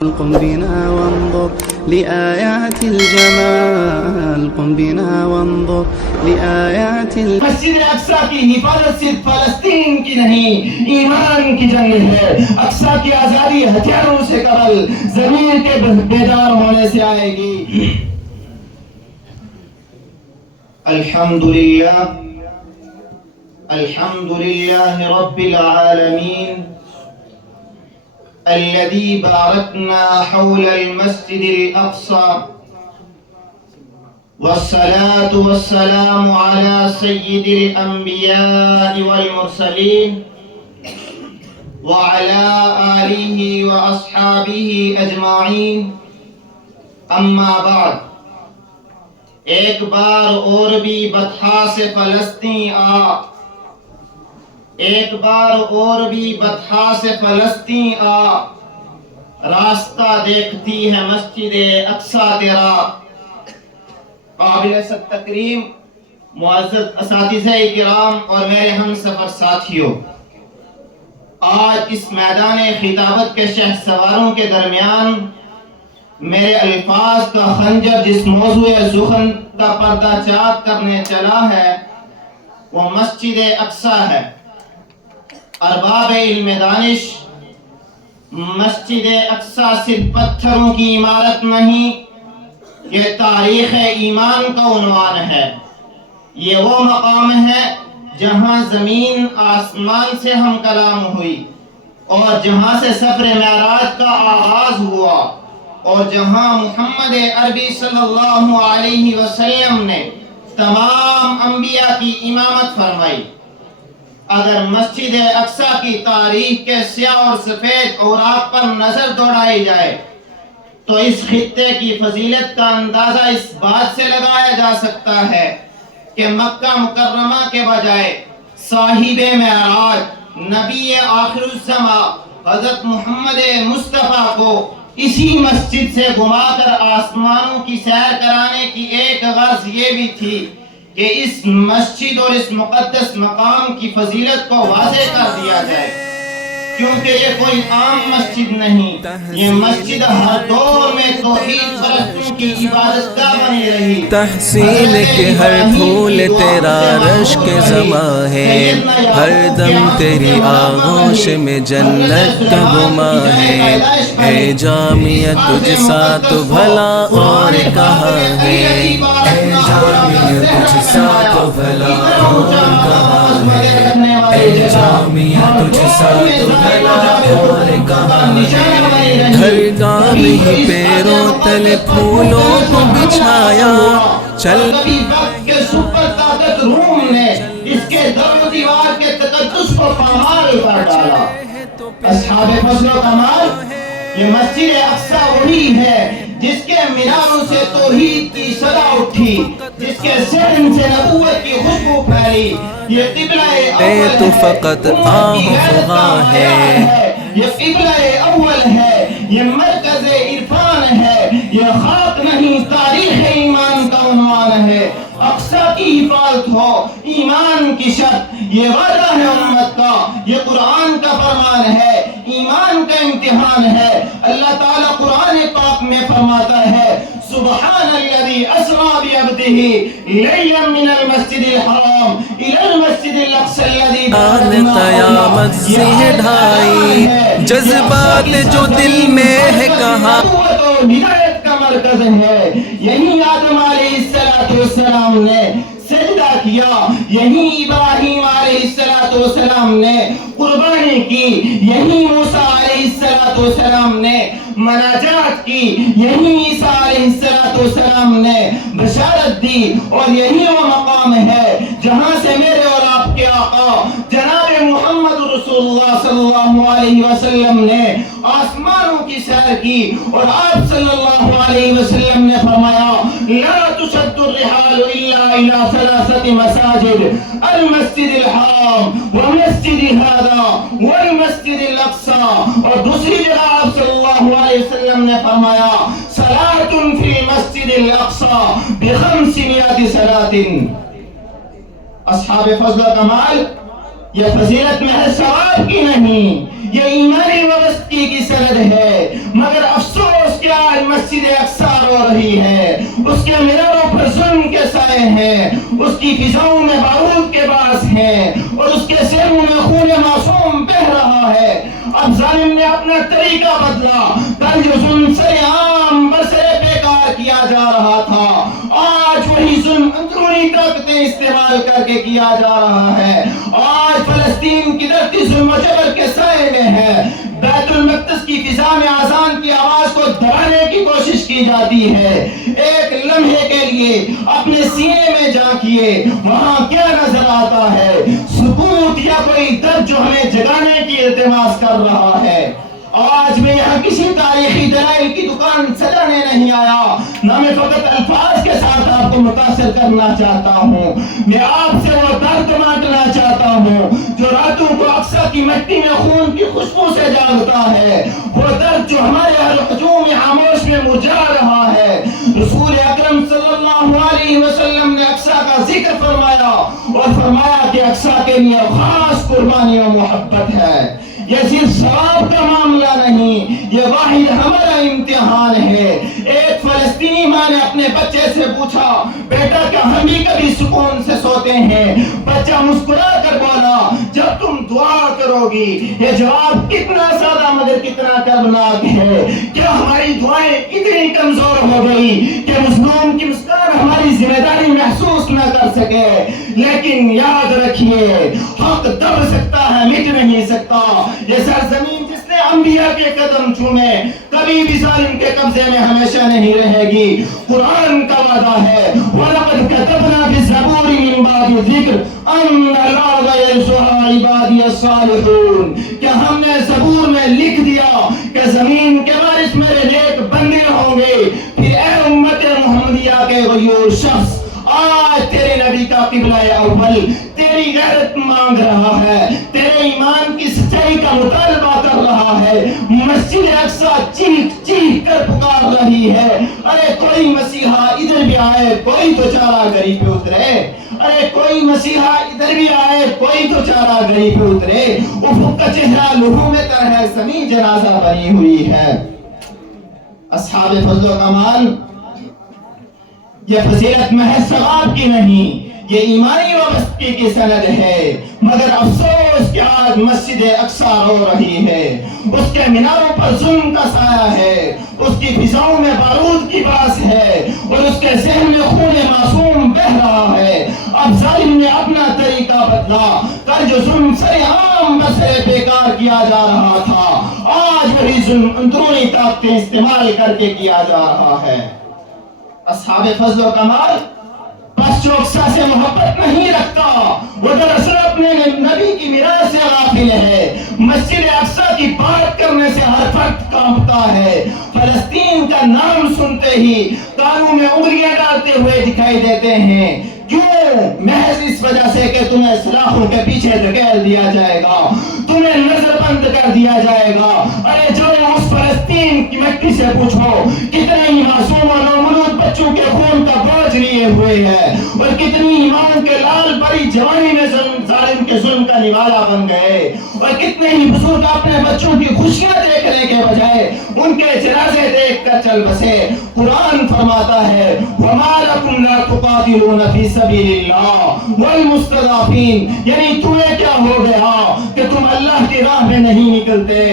قم بنا وانظر لآيات الجمال قم بنا وانظر لآيات مسجد اقصی کی حفاظت صرف فلسطین کی نہیں، ایمان کی جنگ ہے۔ اقصی کی آزادی ہتھیاروں سے قبل ضمیر کے بیدار ہونے سے آئے گی۔ الحمدللہ رب العالمین الذي باركنا حول المسجد الأقصى، والصلاة والسلام على سيد الأنبياء والمرسلين وعلى آله وأصحابه أجمعين، أما بعد۔ ایک بار اور بھی بطحا سے فلسطین ایک بار اور بھی بطحا سے فلسطین راستہ دیکھتی ہے مسجد اقصی تیرا۔ قابل تکریم معزز اساتذہ کرام اور میرے ہم سفر ساتھیوں، آج اس میدان خطابت کے شہسواروں کے درمیان میرے الفاظ کا خنجر جس موضوع سخن کا پردہ چاک کرنے چلا ہے وہ مسجد اقصی ہے۔ ارباب علم دانش، مسجد اقصی صرف پتھروں کی عمارت نہیں، یہ تاریخ ایمان کا عنوان ہے۔ یہ وہ مقام ہے جہاں زمین آسمان سے ہم کلام ہوئی، اور جہاں سے سفر معراج کا آغاز ہوا، اور جہاں محمد عربی صلی اللہ علیہ وسلم نے تمام انبیاء کی امامت فرمائی۔ اگر مسجد اقصی کی تاریخ کے سیاہ اور سفید اوراق پر نظر دوڑائی جائے تو اس خطے کی فضیلت کا اندازہ اس بات سے لگایا جا سکتا ہے کہ مکہ مکرمہ کے بجائے صاحب معراج نبی آخر الزماں حضرت محمد مصطفیٰ کو اسی مسجد سے گھما کر آسمانوں کی سیر کرانے کی ایک غرض یہ بھی تھی کہ اس مسجد اور اس مقدس مقام کی فضیلت کو واضح کر دیا جائے، کیونکہ یہ کوئی عام مسجد نہیں، یہ مسجد ہر دور میں توحید پرستوں کی عبادت گاہ بنی رہی۔ تحسین کے ہر پھول تیرا رشک زماں ہے، ہر دم تیری آغوش میں جنت کا گما ہے۔ اے جامعہ تجھ سا تو بھلا اور کہاں ہے، اے جامعہ تجھ سا تو بھلا اور کہاں ہے، اے جامعہ تجھ سا تو بھلا اور کہاں ہے۔ ہر گاہ ہی پیروں تلے پھولوں کو بچھایا، چل کبھی وقت کے سپر طاقت روم نے اس کے در و دیوار کے تقدس کو پامال کر ڈالا۔ اصحاب فضل و کمال، یہ مسجد اقصی وہی ہے جس کے میناروں سے توحید کی صدا اٹھی، جس کے صحن سے نبوت کی خوشبو پھیلی۔ یہ قبلہ اول تو فقط آہ فغاں ہے، یہ قبلہ اول ہے، یہ مرکز عرفان ہے، یہ خاک نہیں تاریخ ایمان کا عنوان ہے۔ اقصی کی حفاظت ہو ایمان کی شرط، یہ وعدہ ہے امت کا، یہ قرآن کا فرمان ہے، ایمان کا امتحان ہے۔ اللہ تعالیٰ قرآن پاک میں فرماتا ہے سبحان الذی اسری بعبدہ لیلا من المسجد الحرام الی المسجد الاقصی الذی قیامت سے ڈھائی جذبات جو دل میں ہے کہاں، ہدایت کا مرکز ہے۔ یہی آدم علیہ السلام نے سجدہ کیا، یہی ابراہیم علیہ السلام نے قربانی کی، یہی موسیٰ علیہ السلام نے مناجات کی، یہی عیسیٰ علیہ السلام نے بشارت دی، اور یہی وہ مقام ہے جہاں سے میرے اور آپ کے آقا جناب محمد رسول اللہ صلی اللہ علیہ وسلم نے آسمانوں کی سیر کی، اور آپ صلی اللہ علیہ وسلم نے فرمایا لا تشد الرحال الا الى ثلاثة مساجد، المسجد الحرام ومسجد هذا والمسجد الاقصى۔ اور دوسری جگہ آپ صلی اللہ علیہ وسلم نے فرمایا صلاة فی المسجد الاقصى ب500 صلاة۔ اصحاب فضل و کمال، یہ فضیلت محض ثواب کی نہیں، یہ ایمانی وابستگی کی سند ہے، مگر افسوس کہ آج مسجد اقصی رو رہی ہے، اس کے میناروں پر ظلم کے سائے ہیں، اس کی فضاؤں میں بارود کے باعث ہیں، اور اس کے سینوں میں خون معصوم بہہ رہا ہے۔ اب ظالم نے اپنا طریقہ بدلا، کل جو ظلم سر عام برسر بیکار کیا جا رہا تھا، آج وہی ظلم اندرونی طاقتیں استعمال کر کے کیا جا رہا ہے۔ آج فلسطین کی دھرتی ظلم و جبر کے سائے میں ہے، بیت المقدس کی فضا میں اذان کی آواز کو دبانے کی کوشش کی جاتی ہے۔ ایک لمحے کے لیے اپنے سینے میں جھانکیے، وہاں کیا نظر آتا ہے؟ سکوت یا کوئی درد جو ہمیں جگانے کی التماس کر رہا ہے۔ آج میں یہاں کسی تاریخی دلائل کی دکان سجانے نہیں آیا، نہ میں فقط الفاظ کے ساتھ آپ کو متاثر کرنا چاہتا ہوں، میں آپ سے وہ درد بانٹنا چاہتا ہوں جو راتوں کو اقصی کی مٹی میں خون کی خوشبو سے جاگتا ہے، وہ درد جو ہمارے ہر ہجوم خاموش میں مرجھا رہا ہے۔ رسول اکرم صلی اللہ علیہ وسلم نے اقصی کا ذکر فرمایا اور فرمایا کہ اقصی کے لیے خاص قربانی و محبت ہے۔ یہ صرف ثواب کا معاملہ نہیں، یہ واحد ہمارا امتحان ہے۔ ایک فلسطینی ماں نے اپنے بچے سے پوچھا، بیٹا کیا ہم بھی کبھی سکون سے سوتے ہیں؟ بچہ مسکرا کر بولا، جب تم دعا کرو گی۔ یہ جواب کتنا سادہ مگر کتنا کربناک ہے۔ کیا ہماری دعائیں اتنی کمزور ہو گئی کہ مظلوم کی مسکان ہماری ذمہ داری محسوس نہ کر سکے؟ لیکن یاد رکھیے، حق دب سکتا ہے، مٹ نہیں سکتا۔ یہ سرزمین جس نے انبیاء کے قدم چومے کبھی بھی ظالم کے قبضے میں ہمیشہ نہیں رہے گی۔ قرآن کا وعدہ ہے، وَلَقَدْ كَتَبْنَا فِي الزَّبُورِ مِن بَعْدِ الذِّكْرِ أَنَّ الْأَرْضَ يَرِثُهَا عِبَادِيَ الصَّالِحُونَ، کہ ہم نے زبور میں لکھ دیا کہ زمین کے وارث میرے نیک بندے ہوں گے۔ پھر اے امت محمدیہ کے غیور شخص، آج تیرے نبی کا قبلہ اول تیری غیرت مانگ رہا ہے، تیرے ایمان کی سچائی کا مطالبہ کر رہا ہے۔ مسجد اقصی چیخ چیخ کر پکار رہی ہے، ارے کوئی مسیحا ادھر بھی آئے، کوئی تو چارہ گری پہ اترے۔ ارے کوئی مسیحا ادھر بھی آئے، کوئی تو چارہ گری پہ اترے۔ افق کا چہرہ لہو میں تر ہے، زمین جنازہ بنی ہوئی ہے۔ اصحاب فضل و کمال، یہ فضیلت محض ثواب کی نہیں، یہ ایمانی وابستگی کی سند ہے، مگر افسوس کہ آج مسجد اقصی رو رہی ہے، اس کے میناروں پر ظلم کا سایہ ہے، اس کی فضاؤں میں بارود کی باس ہے، اور اس کے ذہن میں خون معصوم بہہ رہا ہے۔ اب ظالم نے اپنا طریقہ بدلا، کل جو ظلم سر عام برسر بیکار کیا جا رہا تھا، آج وہی ظلم اندرونی طاقتیں استعمال کر کے کیا جا رہا ہے۔ اصحاب فضل و کمال، بس جو اقصی سے محبت نہیں رکھتا وہ دراصل اپنے نبی کی میراث سے غافل ہے۔ مسجد اقصی کی بات کرنے سے ہر فرد کانپتا ہے، فلسطین کا نام سنتے ہی کانوں میں انگلیاں ڈالتے ہوئے دکھائی دیتے ہیں۔ کیوں؟ محض اس وجہ سے کہ تمہیں سلاخوں کے پیچھے دھکیل دیا جائے گا، تمہیں نظر بند کر دیا جائے گا۔ ارے جاؤ اس فلسطین کی مٹی سے پوچھو، کتنے ہی معصوم اور نومولود بچوں کے خون کا بوجھ لیے ہوئے ہیں، اور کتنی ماؤں کے لال بڑی جوانی میں ظالم کے ظلم کا نوالا بن گئے، اور کتنے ہی بزرگ اپنے بچوں کی خوشیاں دیکھنے کے بجائے ان کے جنازے دیکھ کر چل بسے۔ قرآن فرماتا ہے، وَمَا لَكُمْ لَا تُقَاتِلُونَ فِي سَبِيلِ اللَّهِ وَالْمُسْتَضْعَفِينَ، یعنی تمہیں کیا ہو گیا کہ تم اللہ کی راہ میں نہیں نکلتے؟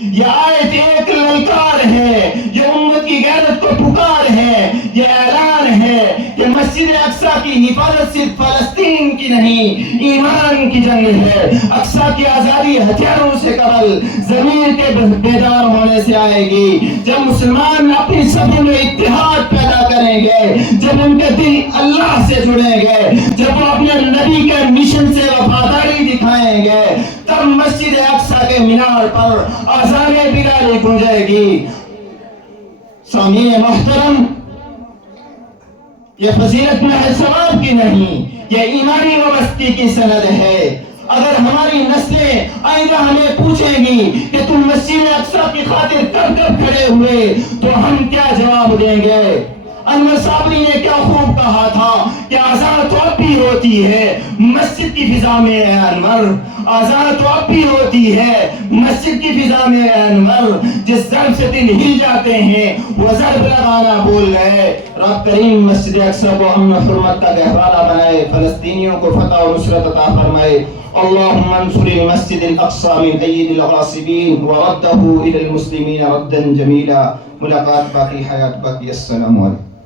یہ آیت ایک للکار ہے، یہ امت کی غیرت کو پکار ہے، یہ اعلان ہے کہ مسجد اقصی کی حفاظت صرف فلسطین کی نہیں، ایمان کی جنگ ہے۔ اقصی کی آزادی ہتھیاروں سے قبل ضمیر کے بیدار ہونے سے آئے گی، جب مسلمان اپنی صفوں میں اتحاد پیدا کریں گے، جب ان کے دل اللہ سے جڑیں گے، جب وہ اپنے نبی کے مشن سے وفاداری دکھائیں گے، تب مسجد اقصی کے مینار پر اذان بلالی گونجے گی۔ سامعین محترم، یہ فضیلت محض ثواب کی نہیں، یہ ایمانی وابستگی کی سند ہے۔ اگر ہماری نسلیں آئندہ ہمیں پوچھیں گی کہ تم مسجد اقصی کی خاطر کب کب کھڑے ہوئے، تو ہم کیا جواب دیں گے؟ انور صابری نے کیا خوب کہا تھا کہ اذان تو اب بھی ہوتی ہے مسجد کی فضا میں اے انور، اذان تو اب بھی ہوتی ہے مسجد کی فضا میں اے انور، جس ضرب سے دن ہل جاتے ہیں وہ ضرب لگانا بھول گئے۔ رب کریم مسجد اقصی کو امن و حرمت کا گہوارہ بنائے، فلسطینیوں کو فتح و نصرت عطا فرمائے۔ اللهم انصر المسجد الاقصى من ايدي الغاصبين ورده الى المسلمين ردا جميلا۔ ملاقات باقی، حیات باقی، السلام علیکم۔